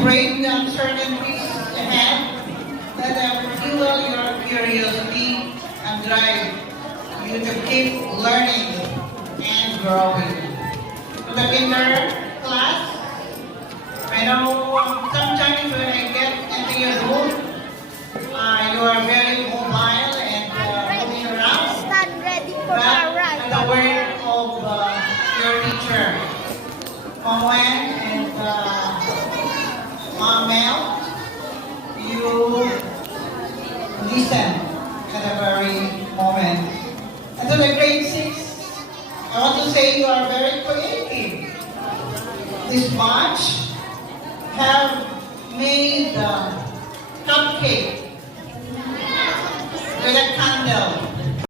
brave the uncertainties ahead, that fuel your curiosity and drive you to keep learning and growing. To the kinder class, I know sometimes when I get into your room, you are very mobile and moving around. Stand ready for But our ride. at the word of your teacher, Mom Wen and Mom Mel, you listen at the very moment. And to the grade 6, I want to say you are very creative. This batch have made cupcake with a candle.